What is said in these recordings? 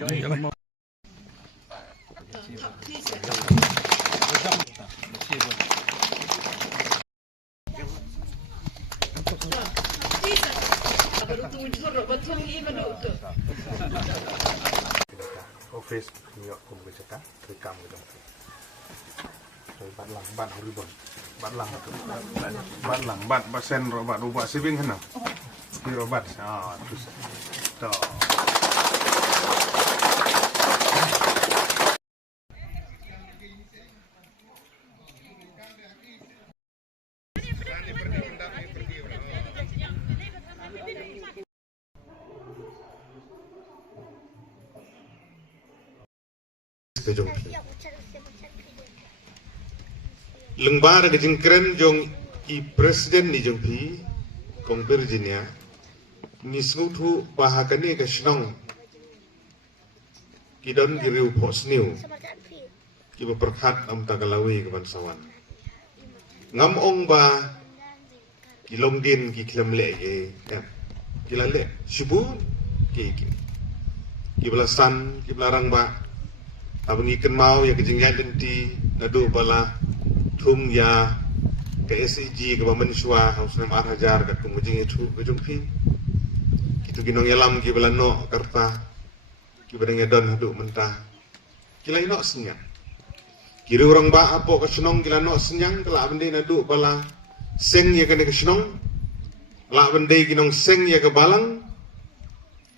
Office New York kumbesekan rekam gitu. Bat horibon. Bat basen robat ubah sibing hana. Di robat. Terus. Toh. Lengbar ke jengkeren jong i presiden ni jong pi kong Virginia nisgutu bahakani ke senong kidon giriu pos new kiba perkat am tagalawi ke bansawan ngam ong ba kilong din ki kilam le ke kilale shibu ki kiblasan kiblarang ba abang ikan mau ya kejenggan denti nadu bala thum ya ke SEG ke Bamansua haus nam Hajar ke kumujing itu kejumpi kitu ginong yalam ki bala no karta ki badang don hadu mentah kilai no senyang kiri orang ba apo ke senong kila no senyang kala bende nadu bala seng ya kene ke senong la bende ginong seng ya ke balang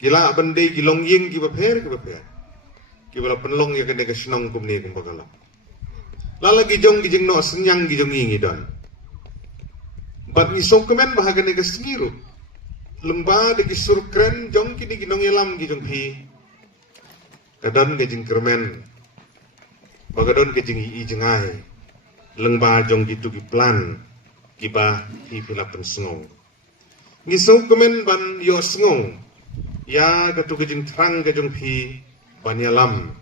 kila bende gilong ying ki baper kibala penlong ya kene ke senong kumni kumbagalam lala gijong no senyang gijong ingi don bat ni sokemen bahaga ne ke sengiru lemba de kisur kren jong kini ginong yelam gijong pi kadon gijing kermen bagadon gijing i jengai lengba jong gitu ki plan kiba hi pila pensengong ni sokemen ban yo sengong ya katu gijing terang gijong pi banyalam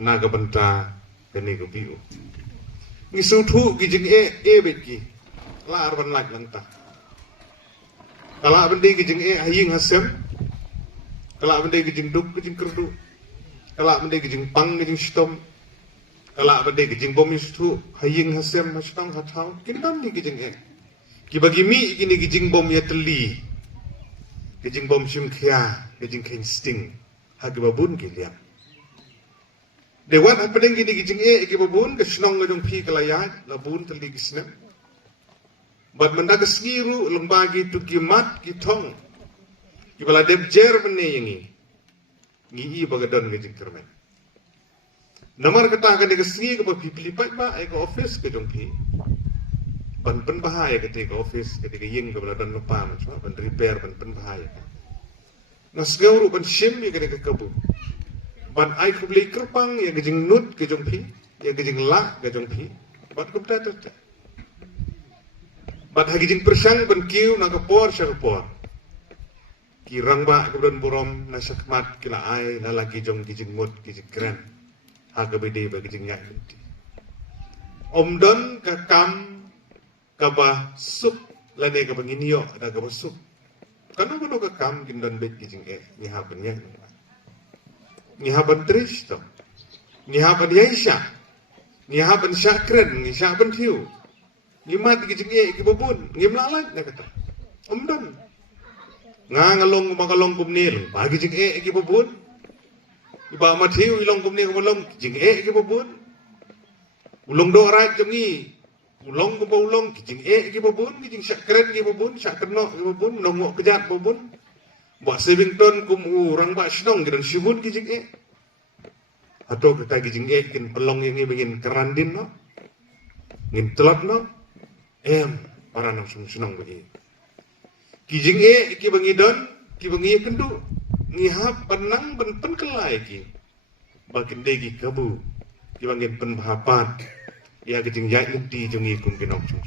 naga benta kene go biu ngisu thu gijing beki la arban lag lanta kala bende gijing haying hasem kala bende gijing duk gijing kerdu kala bende gijing pang gijing stom kala bende gijing bom istu haying hasem mashtang hathau kintan ni gijing kibagi mi gini gijing bom ya teli gijing bom sim khia gijing kain sting hagibabun gilian Dewan apa dengan gini gijing ikibabun kesenong ngajong pi kelayat labun teli kisnem. Bat mendaga sengiru lembagi tu kimat kitong. Kibala debjer mene yangi. Ngi bagadon gijing kermen. Namar kata akan dega sengi ke pi pilipat ba ai ke office ke jong pi. Ban pen bahaya ketika office ketika ying ke bala don lepa macam ban repair ban pen bahaya. Nas gauru ban sim ya ketika kabu. Ban ai ku beli kerpang ya gejing nut ke jong pi ya gejing la ke jong pi bat ku tata bat ha gejing persang ban kiu na kapor syarpor kirang ba ke don borom na sakmat kila ai na lagi jong gejing mut gejing keren ha ke bede ba gejing nya om don ka kam ka ba sup lane ka banginyo da ka ba sup kanu kanu ka kam gindan bet gejing ni ha benya Nihaban Tristo, Nihaban Yaisha, Nihaban Syakren, Nihaban Tiu, Nimat gijing kibabun, ngimlalag na kata. Omdon. Ngalong magalong kumnil, bagi jing kibabun. Iba matiu ilong kumnil kumalong jing kibabun. Ulong dorat jongi, ulong kumulong jing kibabun, jing Syakren kibabun, Syakreno kibabun, nongok kejat kibabun. Buat Savington orang bak senong gidan sibun gijing atau kita gijing kin pelong yang ingin kerandin no ngin telat no para nang senong bagi gijing ki bangidon ki bangi kendu ngihap penang ben pen kelai ki bakin degi kabu ki bangin pen bahapat ya gijing jai inti jongi kum kinong sung